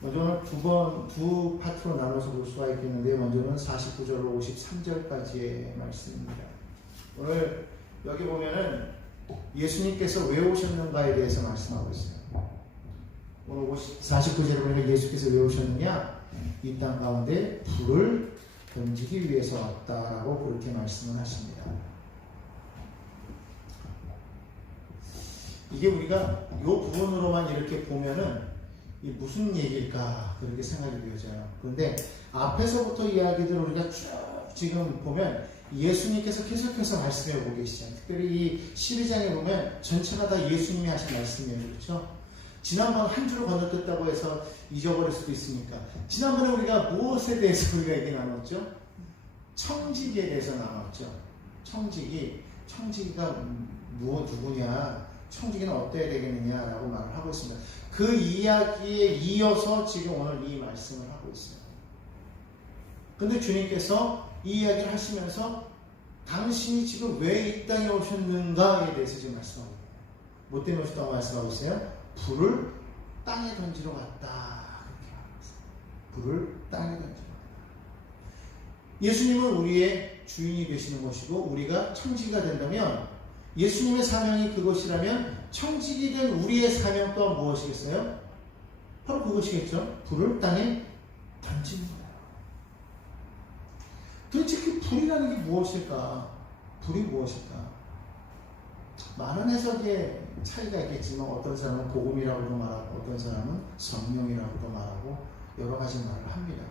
먼저는 두 파트로 나눠서 볼 수가 있겠는데, 먼저는 49절로 53절까지의 말씀입니다. 오늘 여기 보면은 예수님께서 왜 오셨는가에 대해서 말씀하고 있어요. 오늘 49절에 보니까 예수께서 왜 오셨느냐? 이 땅 가운데 불을 던지기 위해서 왔다라고 그렇게 말씀을 하십니다. 이게 우리가 이 부분으로만 이렇게 보면은 이 무슨 얘기일까 그렇게 생각이 되어져요. 그런데 앞에서부터 이야기들 우리가 쭉 지금 보면 예수님께서 계속해서 말씀해 오고 계시잖아요. 특별히 이 12장에 보면 전체가 다 예수님이 하신 말씀이에요. 그렇죠? 지난번 한 줄을 건너뛰었다고 해서 잊어버릴 수도 있으니까. 지난번에 우리가 무엇에 대해서 우리가 얘기 나눴죠? 청지기에 대해서 나눴죠. 청지기가 누구냐? 청지기는 어때야 되겠느냐라고 말을 하고 있습니다. 그 이야기에 이어서 지금 오늘 이 말씀을 하고 있어요. 근데 주님께서 이 이야기를 하시면서 당신이 지금 왜 이 땅에 오셨는가에 대해서 지금 말씀하고 있어요. 뭐 때문에 오셨다고 말씀하고 있어요? 불을 땅에 던지러 갔다. 그렇게 하고 있어요. 불을 땅에 던지러 갔다. 예수님은 우리의 주인이 되시는 것이고 우리가 청지기가 된다면 예수님의 사명이 그것이라면 청지기 된 우리의 사명 또한 무엇이겠어요? 바로 그것이겠죠. 불을 땅에 던지는 거예요. 도대체 그 불이라는 게 무엇일까? 불이 무엇일까? 많은 해석의 차이가 있겠지만 어떤 사람은 복음이라고도 말하고 어떤 사람은 성령이라고도 말하고 여러 가지 말을 합니다.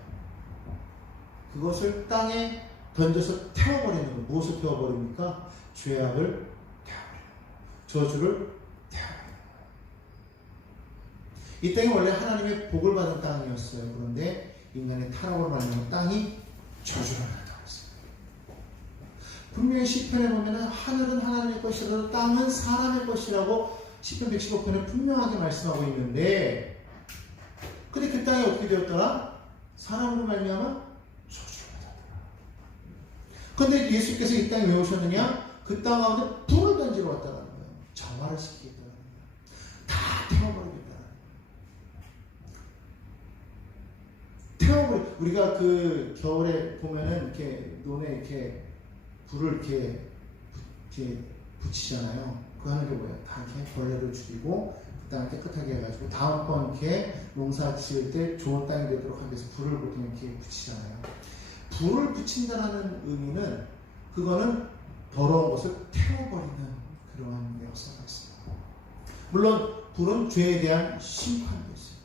그것을 땅에 던져서 태워버리는 것. 무엇을 태워버립니까? 죄악을 저주를 이 땅이 원래 하나님의 복을 받은 땅이었어요. 그런데 인간의 타락으로 말미암아 땅이 저주를 받았다고 했습니다. 분명히 시편에 보면은 하늘은 하나님의 것이라도 땅은 사람의 것이라고 시편 115편에 분명하게 말씀하고 있는데, 근데 그 땅이 어떻게 되었더라? 사람으로 말미암아 저주를 받았더라. 그런데 예수께서 이 땅에 왜 오셨느냐? 그 땅 가운데 불을 던지러 왔다는 거예요. 정화를 시키겠다는 거예요. 다 태워버려. 우리가 그 겨울에 보면은 이렇게 논에 이렇게 불을 이렇게 붙이잖아요. 그거 하는 게 뭐예요? 다 이렇게 벌레를 죽이고 그 땅을 깨끗하게 해가지고 다음번 이렇게 농사 지을 때 좋은 땅이 되도록 하기 위해서 불을 보통 이렇게 붙이잖아요. 불을 붙인다는 의미는 그거는 더러운 것을 태워버리는 그러한 역사가 있습니다. 물론 불은 죄에 대한 심판도 있어요.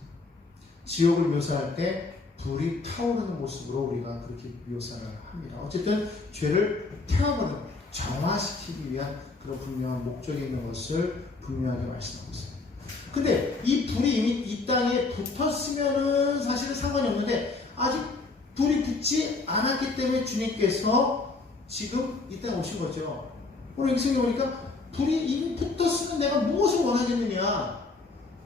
지옥을 묘사할 때 불이 타오르는 모습으로 우리가 그렇게 묘사를 합니다. 어쨌든 죄를 태워버리는, 정화시키기 위한 그런 분명한 목적이 있는 것을 분명하게 말씀하고 있습니다. 근데 이 불이 이미 이 땅에 붙었으면은 사실은 상관이 없는데 아직 불이 붙지 않았기 때문에 주님께서 지금 이 땅에 오신 거죠. 오늘 성경에 보니까 불이 이미 붙었으면 내가 무엇을 원하겠느냐.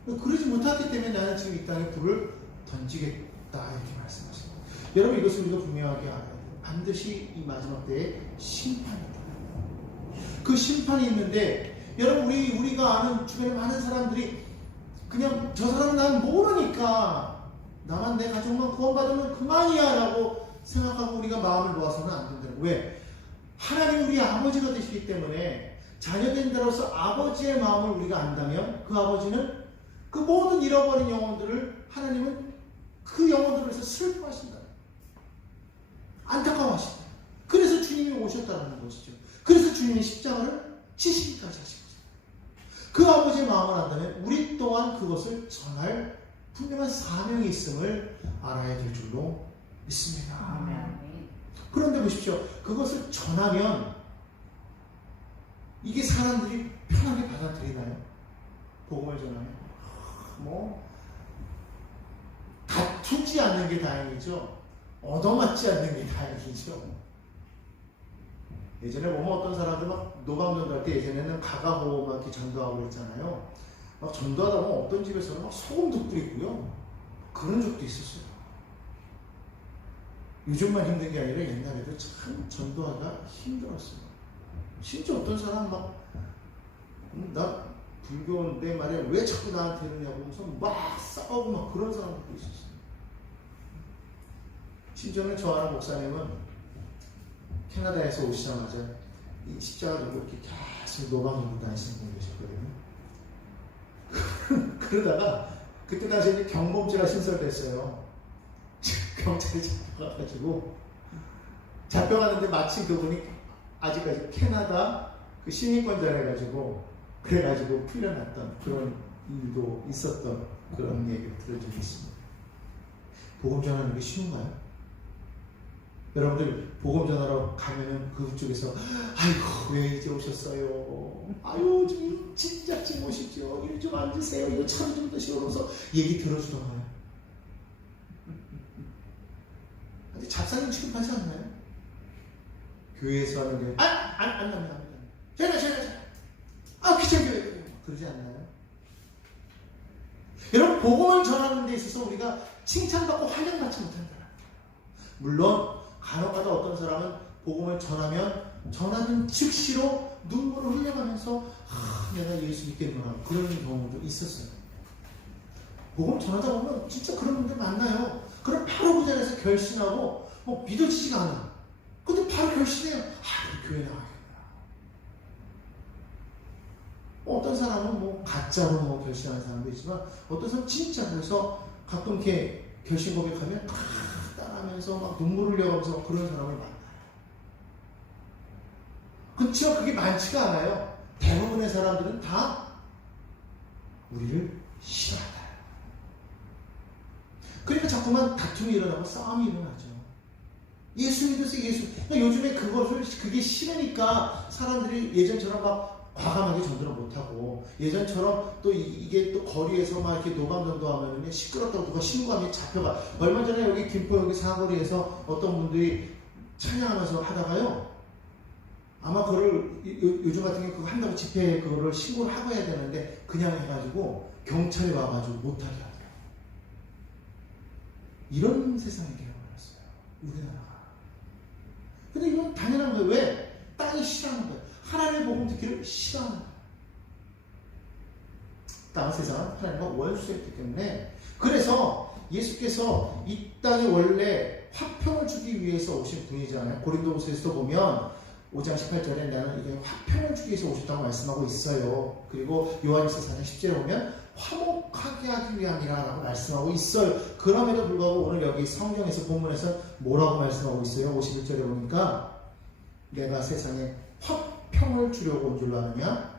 그러지 못했기 때문에 나는 지금 이 땅에 불을 던지겠다. 이렇게 말씀하십니다. 여러분 이것을 우리가 분명하게 알아야 돼요. 반드시 이 마지막 때에 심판이 있다. 그 심판이 있는데 여러분 우리가 아는 주변에 많은 사람들이 그냥 저 사람은 난 모르니까 나만 내 가족만 구원받으면 그만이야 라고 생각하고 우리가 마음을 놓아서는 안 된다고. 왜? 하나님 우리 아버지가 되시기 때문에 자녀된 자로서 아버지의 마음을 우리가 안다면 그 아버지는 그 모든 잃어버린 영혼들을 하나님은 그 영혼들을 위해서 슬퍼하신다. 안타까워하신다. 그래서 주님이 오셨다는 것이죠. 그래서 주님이 십자가를 지시기까지 하신 거죠. 그 아버지의 마음을 안다면 우리 또한 그것을 전할 분명한 사명이 있음을 알아야 될 줄로 믿습니다. 아멘. 그런데 보십시오. 그것을 전하면 이게 사람들이 편하게 받아들이나요? 복음을 전하면 다투지 않는 게 다행이죠. 얻어맞지 않는 게 다행이죠. 예전에 보면 어떤 사람들 막 노방전도 할 때 예전에는 가가보 막 이렇게 전도하고 그랬잖아요. 막 전도하다 보면 어떤 집에서는 막 소금도 뿌리고요. 그런 적도 있었어요. 요즘만 힘든 게 아니라 옛날에도 참 전도하기가 힘들었어요. 심지어 어떤 사람 나 불교인데 말이야 왜 자꾸 나한테 이러냐고 하면서 막 싸우고 막 그런 사람들도 있었어요. 심지어는 저 아는 목사님은 캐나다에서 오시자마자 이 십자가 들고 이렇게 계속 노방 들고 다니시는 분이 계셨거든요. 그러다가 그때 당시에 이제 경범죄가 신설됐어요. 경찰이 잡혀가가지고 잡혀가는데 마침 그분이 아직까지 캐나다 그 시민권자라 해가지고 그래가지고 풀려났던 그런 일도 있었던 그런 얘기를 들은 적이 있습니다. 복음 전하는 게 쉬운가요? 여러분들 복음 전하러 가면은 그쪽에서 아이고 왜 이제 오셨어요? 아유 좀 진작 좀 오십시오. 일 좀 앉으세요. 이거 참 좀 드시고 그러면서 얘기 들어주던가요? 근데 잡사님 취급하지 않나요? 교회에서 하는 게 안 납니다. 제가 귀찮게 그러지 않나요? 여러분 복음을 전하는 데 있어서 우리가 칭찬받고 환영받지 못한다. 물론 간혹가다 어떤 사람은 복음을 전하면 즉시로 눈물을 흘려가면서 내가 예수 믿겠구나 그런 경우도 있었어요. 복음 전하다 보면 진짜 그런 분들 많나요? 그럼 바로 그 자리에서 결심하고 믿어지지가 않아. 근데 바로 결심해요. 우리 교회 나와야겠다. 어떤 사람은 가짜로 결심하는 사람도 있지만 어떤 사람은 진짜 그래서 가끔 이렇게 결심 고백하면 따라하면서 막 눈물을 흘려가면서 그런 사람을 만나요. 그렇지만 그게 많지가 않아요. 대부분의 사람들은 다 우리를 싫어한다. 그러니까 자꾸만 다툼이 일어나고 싸움이 일어나죠. 예수 믿으세요, 예수. 그러니까 요즘에 그게 싫으니까 사람들이 예전처럼 막 과감하게 전도를 못하고 예전처럼 또 이게 또 거리에서 막 이렇게 노방전도 하면은 시끄럽다고 누가 신고하면 잡혀가. 얼마 전에 여기 김포 여기 사거리에서 어떤 분들이 찬양하면서 하다가요. 아마 그거를 요즘 같은 경우 그거 한다고 집회 그거를 신고를 하고 해야 되는데 그냥 해가지고 경찰이 와가지고 못하게 하더라고요. 이런 세상이 되어버렸어요. 우리나라가. 근데 이건 당연한 거예요. 왜? 땅이 싫어하는 거예요. 하나님의 복음 듣기를 싫어하는 거예요. 땅 세상은 하나님과 원수였기 때문에 그래서 예수께서 이 땅에 원래 화평을 주기 위해서 오신 분이잖아요. 고린도후서에서 보면 5장 18절에 나는 이게 화평을 주기 위해서 오셨다고 말씀하고 있어요. 그리고 요한일서 4장 10절에 보면 화목하게 하기 위함이라 라고 말씀하고 있어요. 그럼에도 불구하고 오늘 여기 성경에서 본문에서 뭐라고 말씀하고 있어요? 51절에 보니까 내가 세상에 화평을 주려고 온 줄로 아느냐?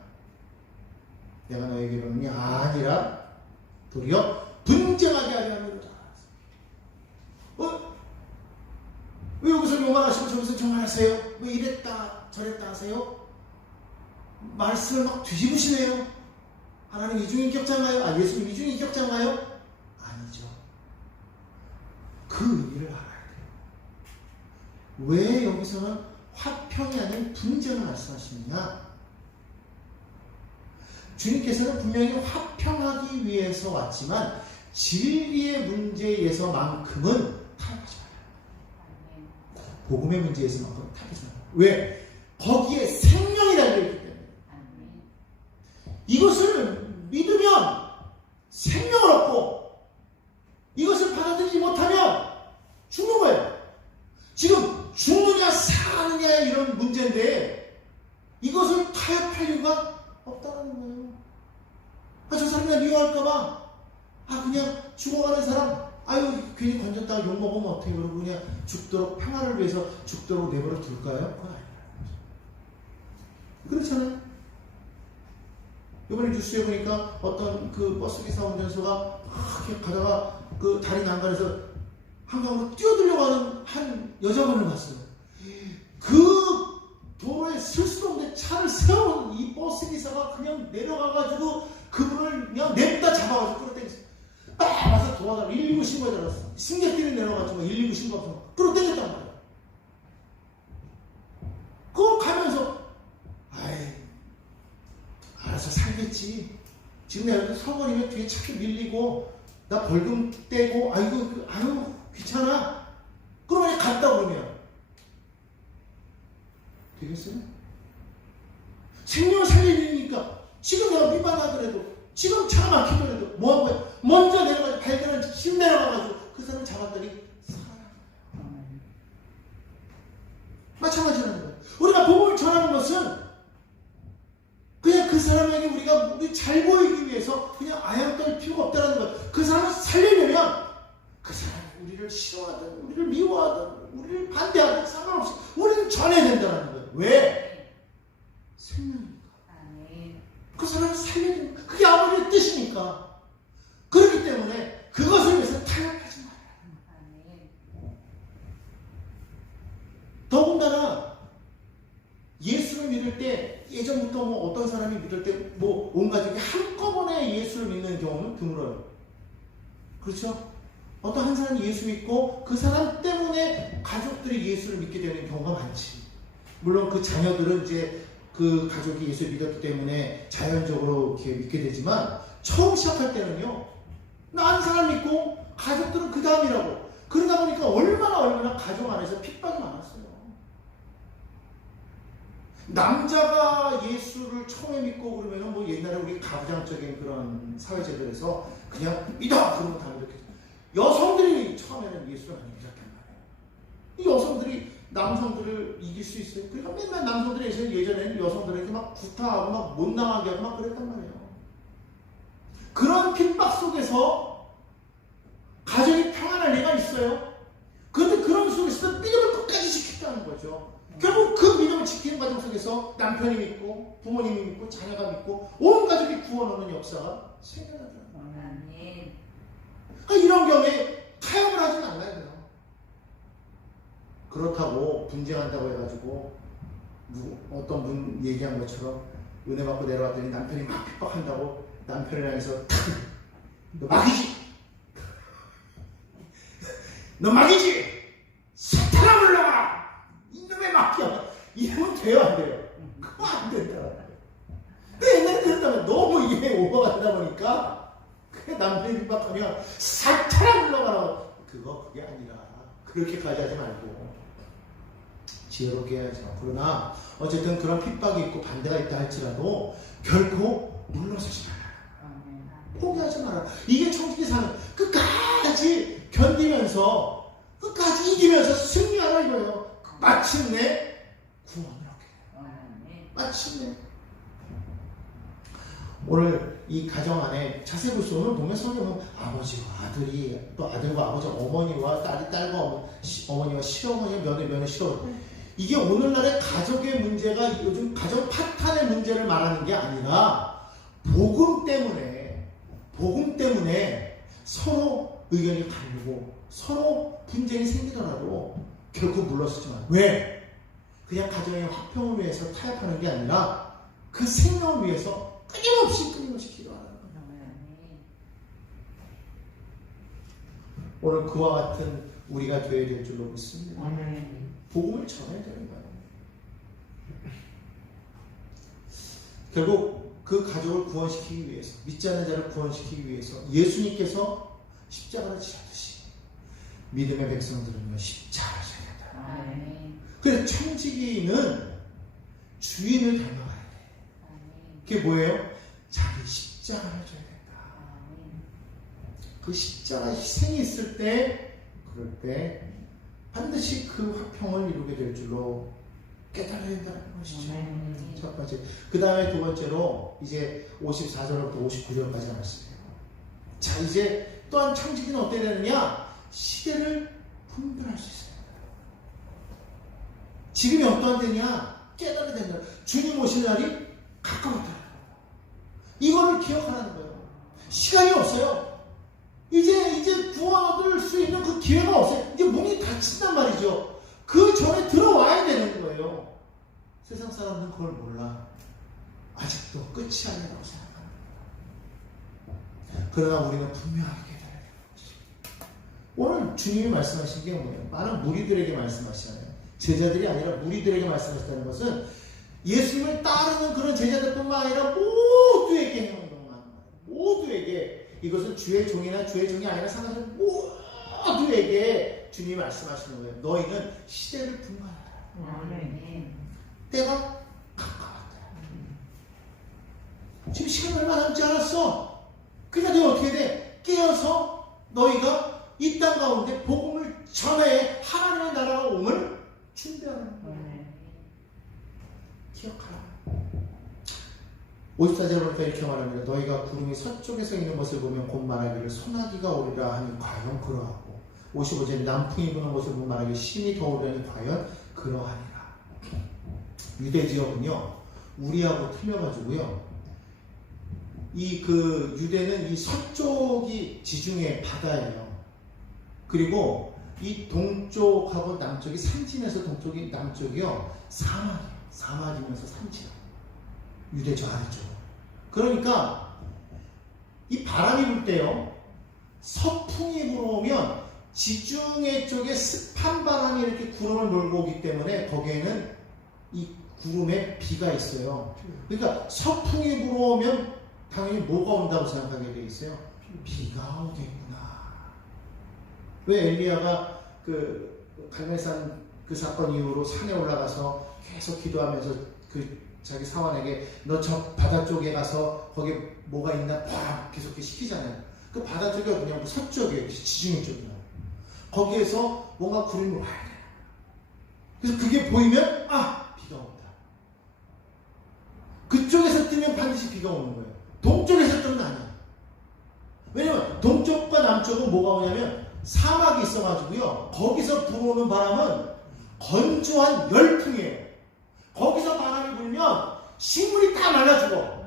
내가 너에게 이르노니 아니라 도리어 분쟁하게 하려 함이로다. 왜 여기서 요만하시고 저기서 저만하세요? 왜 이랬다 저랬다 하세요? 말씀을 막 뒤집으시네요. 하나님 이중인격자인가요? 예수님 이중인격자인가요? 아니죠. 그 의미를 알아야 돼요. 왜 여기서는 화평이 아닌 분쟁을 말씀하시느냐? 주님께서는 분명히 화평하기 위해서 왔지만 진리의 문제에서만큼은 타협하지 말아요. 복음의 문제에서만큼은 타협하지 말아요. 왜? 거기에 생명이 달려있기 때문에. 이것을 믿으면 생명을 얻고 이것을 받아들이지 못하면 죽는 거예요. 지금 죽느냐 사느냐 이런 문제인데 이것을 타협할 이유가 없다는 거예요. 저 사람이 나 미워할까봐 그냥 죽어가는 사람 괜히 건졌다가 욕먹으면 어떻게 그러고 그냥 죽도록 평화를 위해서 죽도록 내버려 둘까요? 그건 아니에요. 그렇잖아요. 이번에 뉴스에 보니까 어떤 그 버스기사 운전수가 이렇게 가다가 그 다리 난간에서 한강으로 뛰어들려고 하는 한 여자분을 봤어요. 그 도로에 쓸 수 없는 차를 세워놓은 이 버스기사가 그냥 내려가가지고 그분을 그냥 냅다 잡아가지고 끌어당겼어요. 와서 도와달라고 119 신고해달라고 승객들이 내려가지고 119 신고하고 끌어당겼단 말이에요. 그거 가면서 알아서 살겠지. 지금 내가 서버리면 뒤에 차도 밀리고 나 벌금 떼고 귀찮아. 그러면 갔다 그러면 되겠어요? 생명을 살릴 일이니까 지금 내가 위반하더라도 모습이 잘 보이기 위해서 그냥 아양떨 필요가 없다는 것. 그 사람을 살리려면 그 사람이 우리를 싫어하든 우리를 미워하든 우리를 반대하든 상관없이 우리는 전해야 된다는 거예요. 왜? 생명이니까. 그 사람을 살려야 되는 거예요. 그게 아버지의 뜻이니까. 그렇기 때문에 그것을 위해서 타협하지 말아요. 더군다나 예수를 믿을 때 예전부터 뭐 어떤 사람이 믿을 때 뭐 온 가족이 한꺼번에 예수를 믿는 경우는 드물어요. 그렇죠? 어떤 한 사람이 예수 믿고 그 사람 때문에 가족들이 예수를 믿게 되는 경우가 많지. 물론 그 자녀들은 이제 그 가족이 예수를 믿었기 때문에 자연적으로 이렇게 믿게 되지만 처음 시작할 때는요. 나 한 사람 믿고 가족들은 그 다음이라고. 그러다 보니까 얼마나 가족 안에서 핍박이 많았어요. 남자가 예수를 처음에 믿고 그러면은 뭐 옛날에 우리 가부장적인 그런 사회제도에서 그냥 믿어! 그러면 다 이렇게. 여성들이 처음에는 예수를 안 믿었단 말이에요. 이 여성들이 남성들을 이길 수 있어요. 그러니까 맨날 남성들이 예전에는 여성들에게 막 구타하고 막 못 나가게 하고 막 그랬단 말이에요. 그런 핍박 속에서 가정이 평안할 리가 있어요. 그런데 그런 속에서 믿음을 끝까지 지켰다는 거죠. 결국 그 믿음을 지키는 과정 속에서 남편이 믿고 부모님이 믿고 자녀가 믿고 온 가족이 구원하는 역사가 생겨나더라고요. 이런 경우에 타협을 하지 말아야 돼요. 그렇다고 분쟁한다고 해가지고 어떤 분 얘기한 것처럼 은혜 받고 내려왔더니 남편이 막 핍박한다고 남편을 향해서 너 막이지? 너 막이지? 사탄아 물러가라! 이놈의 막이야! 이러면 돼요 안 돼요? 그거 안 된다. 근데 옛날에 그랬다면 너무 이게 오버가 되다 보니까 남편이 핍박하면 사탄아 물러가라. 그게 아니라 그렇게까지 하지 말고 지혜롭게 해야죠. 그러나 어쨌든 그런 핍박이 있고 반대가 있다 할지라도 결코 물러서지 마라. 포기하지 마라. 이게 청지기 사는 끝까지 견디면서 끝까지 이기면서 승리하라 이거예요. 마침내 구원을 얻게 돼요. 마침내. 오늘 이 가정 안에 자세히 볼 수 오늘 보면 성경은 아버지와 아들이 또 아들과 아버지 어머니와 딸과 어머니와 시어머니와 며느리 시어머니 이게 오늘날의 가족의 문제가 요즘 가정 파탄의 문제를 말하는 게 아니라 복음 때문에 서로 의견이 갈리고 서로 분쟁이 생기더라도 결코 물러서지 마. 왜? 그냥 가정의 화평을 위해서 타협하는 게 아니라 그 생명을 위해서 끊임없이 기도하는 거예요. 오늘 그와 같은 우리가 되어야 될 줄로 믿습니다. 복음을 전해야 되는 거예요. 결국 그 가족을 구원시키기 위해서, 믿지 않는 자를 구원시키기 위해서 예수님께서 십자가를 지셨듯이 믿음의 백성들은요 십자가를 져야 된다. 그래서 청지기는 주인을 닮아가야 돼. 그게 뭐예요? 자기 십자가를 져야 된다. 그 십자가 희생이 있을 때, 그럴 때 반드시 그 화평을 이루게 될 줄로 깨달아야 된다는 것이죠. 첫 번째. 그 다음에 두 번째로 이제 54절부터 59절까지 말씀해요. 자, 이제 또한 청지기는 어떻게 되느냐? 시대를 분별할 수 있어요. 지금이 어떠한 때냐? 깨달아야 된다. 주님 오실 날이 가까웠다. 이거를 기억하라는 거예요. 시간이 없어요. 이제 구원 얻을 수 있는 그 기회가 없어요. 이제 문이 닫힌단 말이죠. 그 전에 들어와야 되는 거예요. 세상 사람들은 그걸 몰라. 아직도 끝이 아니라고 생각합니다. 그러나 우리는 분명하게 깨달아야 되는 것입니다. 오늘 주님이 말씀하신 게 뭐예요? 많은 무리들에게 말씀하시잖아요. 제자들이 아니라 무리들에게 말씀하셨다는 것은 예수님을 따르는 그런 제자들뿐만 아니라 모두에게 행동하는 거예요. 모두에게. 이것은 주의 종이나 주의 종이 아니라 상관없이 모두에게 주님이 말씀하시는 거예요. 너희는 시대를 분별하라. 때가 가까웠다. 지금 시간 얼마 남지 않았어. 그러니까 너희 어떻게 돼? 깨어서 너희가 이 땅 가운데 복음을 전해 하나님의 나라가 오늘 준비하는 거예요. 기억하라. 54절에 보니까 이렇게 말합니다. 너희가 구름이 서쪽에서 있는 것을 보면 곧 말하기를 소나기가 오리라 하니 과연 그러하고 55절에 남풍이 부는 것을 보면 말하기를 신이 더 오리라니 과연 그러하니라. 유대 지역은요 우리하고 틀려가지고요 이 그 유대는 이 서쪽이 지중해 바다예요. 그리고 이 동쪽하고 남쪽이 산지면서 동쪽이 남쪽이요 사막이에요. 사막이면서 산지예요. 유대 저 아래쪽. 그러니까 이 바람이 불 때요 서풍이 불어오면 지중해 쪽에 습한 바람이 이렇게 구름을 몰고 오기 때문에 거기에는 이 구름에 비가 있어요. 그러니까 서풍이 불어오면 당연히 뭐가 온다고 생각하게 돼 있어요? 비가 오겠구나. 왜 엘리야가 그 갈멜산 그 사건 이후로 산에 올라가서 계속 기도하면서 그 자기 사원에게 너 저 바다 쪽에 가서 거기 뭐가 있나 팍 계속 시키잖아요. 그 바다 쪽이 어디냐면 서쪽이에요. 지중해 쪽이에요. 거기에서 뭔가 구름이 와야 돼요. 그래서 그게 보이면 아 비가 온다. 그쪽에서 뜨면 반드시 비가 오는 거예요. 동쪽에서 뜨면 아니야. 왜냐면 동쪽과 남쪽은 뭐가 오냐면 사막이 있어가지고요 거기서 불어오는 바람은 건조한 열풍이에요. 거기서 바람이 불면 식물이 다 말라 죽어.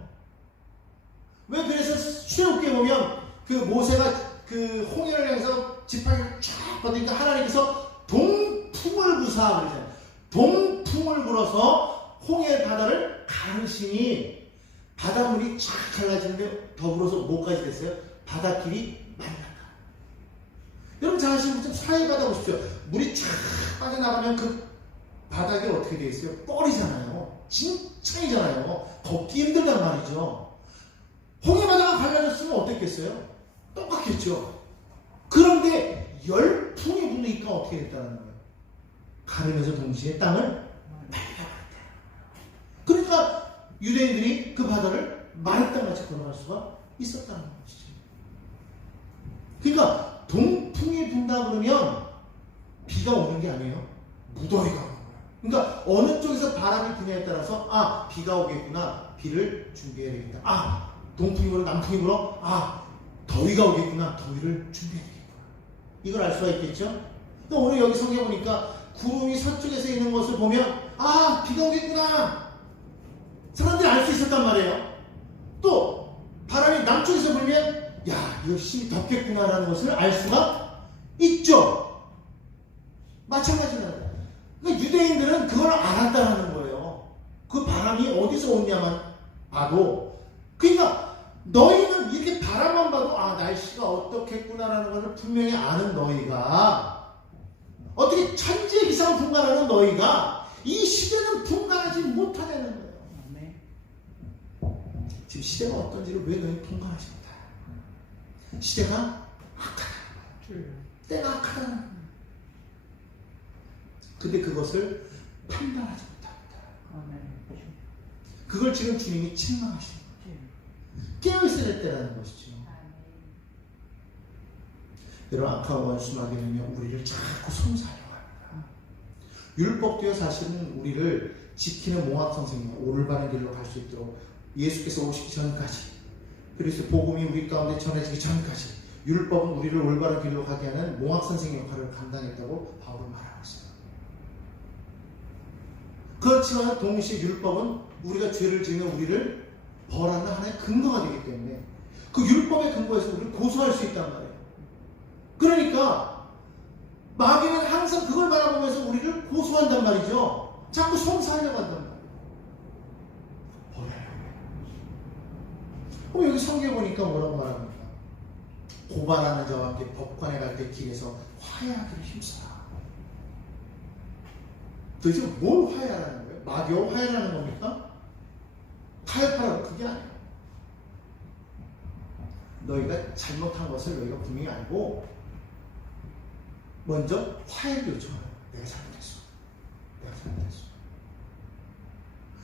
왜 그래서 출애굽기에 보면 그 모세가 그 홍해를 향해서 지팡이를 쫙 뻗으니까 하나님께서 동풍을 부사 그러잖아요. 동풍을 불어서 홍해 바다를 가르시니 바닷물이 쫙 갈라지는데 더불어서 뭐까지 됐어요? 바닷길이 말랐다. 여러분 잘 아시는 좀 사해 바다 보십시오. 물이 쫙 빠져나가면 그 바닥이 어떻게 돼 있어요? 뻘이잖아요. 진창이잖아요. 걷기 힘들단 말이죠. 홍해 바다가 갈라졌으면 어땠겠어요? 똑같겠죠. 그런데 열풍이 부니까 어떻게 됐다는 거예요? 가르면서 동시에 땅을 말려버렸다. 그러니까 유대인들이 그 바다를 마른 땅같이 걸어갈 수가 있었다는 것이죠. 그러니까 동풍이 분다 그러면 비가 오는 게 아니에요. 무더위가 오는 거예요. 그러니까 어느 쪽에서 바람이 부냐에 따라서 아 비가 오겠구나. 비를 준비해야 되겠다. 아 동풍이 불어 남풍이 불어. 아 더위가 오겠구나. 더위를 준비해야 되겠구나. 이걸 알 수가 있겠죠. 또 오늘 여기 성경 보니까 구름이 서쪽에서 있는 것을 보면 아 비가 오겠구나. 사람들이 알 수 있었단 말이에요. 또 바람이 남쪽에서 불면 야 이거 심히 덥겠구나라는 것을 알 수가 있죠. 마찬가지입니다. 그러니까 유대인들은 그걸 알았다는 거예요. 그 바람이 어디서 오냐만 봐도. 그러니까 너희는 이렇게 바람만 봐도 아 날씨가 어떻겠구나라는 것을 분명히 아는 너희가 어떻게 천지의 기상을 분간하는 너희가 이 시대는 분간하지 못하냐는 거예요. 지금 시대가 어떤지를 왜 너희는 분간하지 못해? 시대가 악하다는 거예요. 때가 악하다는 거예요. 근데 그것을 판단하지 못합니다. 그걸 지금 주님이 책망하시는 거예요. 깨어있어야 될 때라는 것이죠. 여러분 악한 원수마귀는요 우리를 자꾸 송사하려고 합니다. 율법도요 사실은 우리를 지키는 몽학선생님 올바른 길로 갈 수 있도록 예수께서 오시기 전까지 그리스도 복음이 우리 가운데 전해지기 전까지 율법은 우리를 올바른 길로 가게 하는 몽학선생 역할을 감당했다고 바울은 말하고 있어요. 그렇지만 동시에 율법은 우리가 죄를 지으면 우리를 벌하는 하나의 근거가 되기 때문에 그 율법의 근거에서 우리를 고소할 수 있단 말이에요. 그러니까 마귀는 항상 그걸 바라보면서 우리를 고소한단 말이죠. 자꾸 송사하려고 한단 말이에요. 그럼 여기 성경에 보니까 뭐라고 말합니까? 고발하는 자와 함께 법관에 갈 때 길에서 화해하기를 힘써라. 도대체 뭘 화해하라는 거예요? 마귀와 화해하는 겁니까? 타협하라고 그게 아니에요. 너희가 잘못한 것을 너희가 분명히 알고 먼저 화해를 요청하라. 내가 잘못했어. 내가 잘못했어.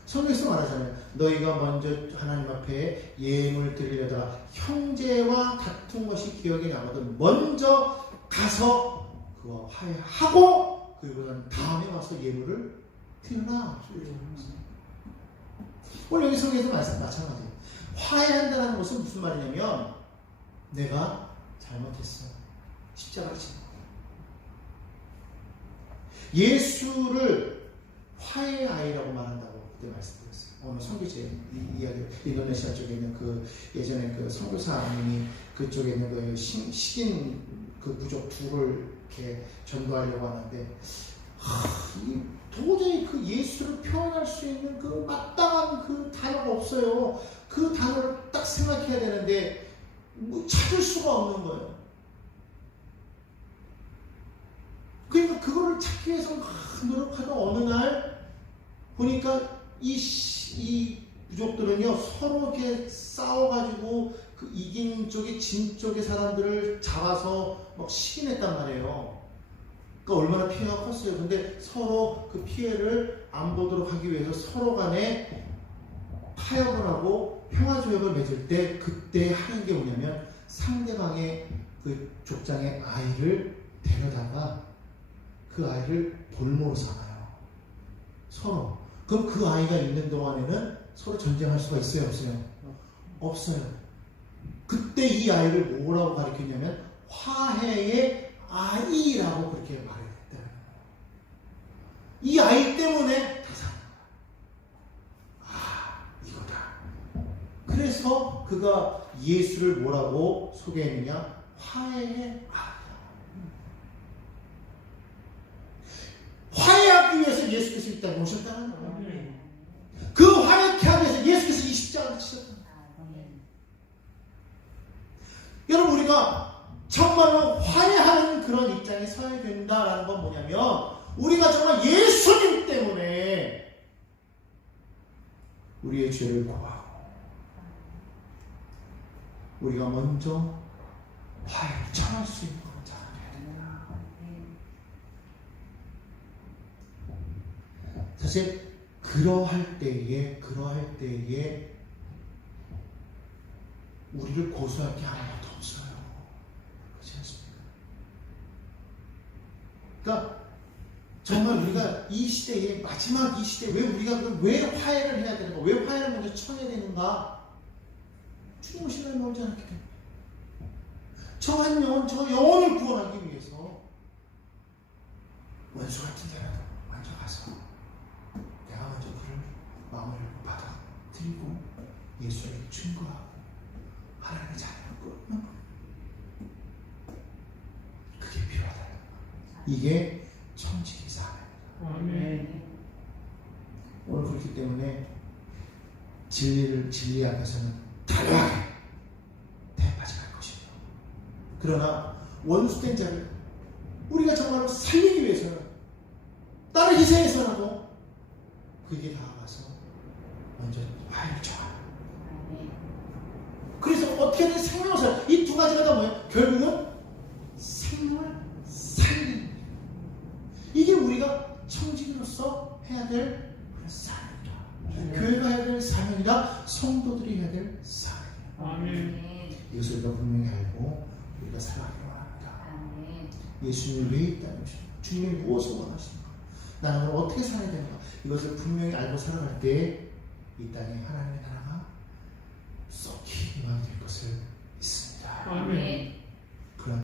성경에서 말하잖아요. 너희가 먼저 하나님 앞에 예물 드리려다가 형제와 다툰 것이 기억이 나거든 먼저 가서 그거 화해하고 그리고 난 다음에 와서 예물을 드려라. 오늘 여기 성경에서 마찬가지예요. 화해한다는 것은 무슨 말이냐면 내가 잘못했어. 십자가를 지는 거예요. 예수를 화해의 아이라고 말한다고 그때 말씀드렸어요. 오늘 선교제 이야기, 인도네시아 쪽에 있는 그 예전에 그 선교사님이 그쪽에 있는 그 식인 그 부족 둘을 이렇게 전도하려고 하는데 도저히 그 예수를 표현할 수 있는 그 마땅한 그 단어가 없어요. 그 단어를 딱 생각해야 되는데 뭐 찾을 수가 없는 거예요. 그러니까 그거를 찾기 위해서 막 노력하다 어느 날 보니까 이 부족들은요 서로 이렇게 싸워가지고 그 이긴 쪽의 진 쪽의 사람들을 잡아서 막 시기냈단 말이에요. 그러니까 얼마나 피해가 컸어요. 근데 서로 그 피해를 안 보도록 하기 위해서 서로 간에 타협을 하고 평화조약을 맺을 때 그때 하는 게 뭐냐면 상대방의 그 족장의 아이를 데려다가 그 아이를 볼모로 삼아요. 서로. 그럼 그 아이가 있는 동안에는 서로 전쟁할 수가 있어요? 없어요? 없어요. 그때 이 아이를 뭐라고 가르쳤냐면 화해의 아이라고 그렇게 말했다. 이 아이 때문에 다 사는 거야. 이거다. 그래서 그가 예수를 뭐라고 소개했느냐? 화해의 아이다. 화해하기 위해서 예수께서 이 땅에 오셨다는 거예요. 그 화해하기 위해서 예수께서 이 십자가를 치셨다. 여러분 우리가 정말로 화해하는 그런 입장에 서야 된다라는 건 뭐냐면 우리가 정말 예수님 때문에 우리의 죄를 고하고 우리가 먼저 화해를 청할 수 있는 걸 잘해야 된다. 사실 그러할 때에 우리를 고소할 게 아무것도 없어요. 그렇지 않습니까? 그러니까 정말 우리가 이 시대에 마지막 이 시대에 왜 화해를 해야 되는가? 왜 화해를 먼저 청해야 되는가? 주님 오시는 날 멀지 않았기 때문에 저 한 영혼, 저 영혼을 구원하기 위해서 원수 같은 데라도 먼저 가서 내가 먼저 그를 마음을 열고 받아 드리고 예수에게 증거하고 하나님의 자녀를 꾸는 것. 그게 필요하다. 이게 청지기 사회입니다. 오늘 그렇기 때문에 진리 앞에서는 단호하게 대파지 갈 것이며 그러나 원수된 자를 우리가 정말로 살리기 위해서는 다른 희생해서라도 그에게 다가가서 먼저 화해를 청하라. 그래서 어떻게든 생명을 살려. 이 두 가지가 다 뭐예요? 결국은 생명을 살리는 거예요. 이게 우리가 청지기로서 해야 될 사명이다. 교회가 해야 될 사명이다. 성도들이 해야 될 사명이다. 이것을 우리가 분명히 알고 우리가 살아가기를 원합니다. 예수님이 왜 이 땅에 오셨는가? 주님이 무엇을 원하십니까? 나는 어떻게 살아야 되는가? 이것을 분명히 알고 살아갈 때 이 땅에 하나님의 나라가 썩히 임하게 될 것을 믿습니다. 아멘.